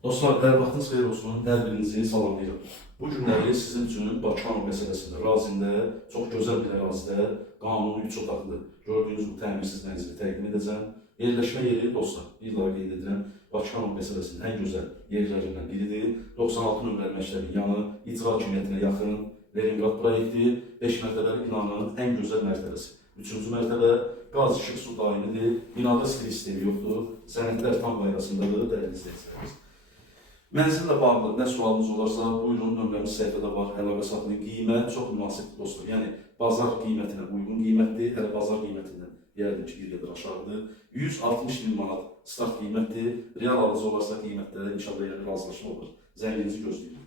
Dostlar, hər vaxtınız xeyir olsun, hər birinizi salamlayıram. Bu günləri sizin üçün Bakıxanov məsələsində, ərazində, çox gözəl bir ərazidə qanuni 3 otaqlı gördüyünüz bu təmirsiz mənzili təqdim edəcəm. Yerləşmə yeri dostlar, bir daha qeyd edirəm, Bakıxanov məsələsinin ən gözəl yerlərindən biridir. 96 nömrəli məktəbin yanı, icra hakimiyyətinə yaxın, Leningrad proyekti, 5 mərtəbəli binanın ən gözəl mərtəbəsi. 3-cü mərtəbə, qaz, işıq, su daimidir, binada istilik sistemi yoxdur, sənədlər tam qaydasındadır, dəyərli izləyicilərimiz. Mənzillə bağlı nə sualınız olarsa, buyurun, nömrəmiz səhifədə var, əlaqə saxlayın. Qiymət çox münasibdir dostlar, yəni bazar qiymətinə uyğun qiymətdir, hələ bazar qiymətindən deyərdim ki, bir qədər aşağıdır. 160 min manat start qiymətdir, real alıcı olarsa qiymətdə inşallah yəni razılaşma olur. Zənginizi gözləyin.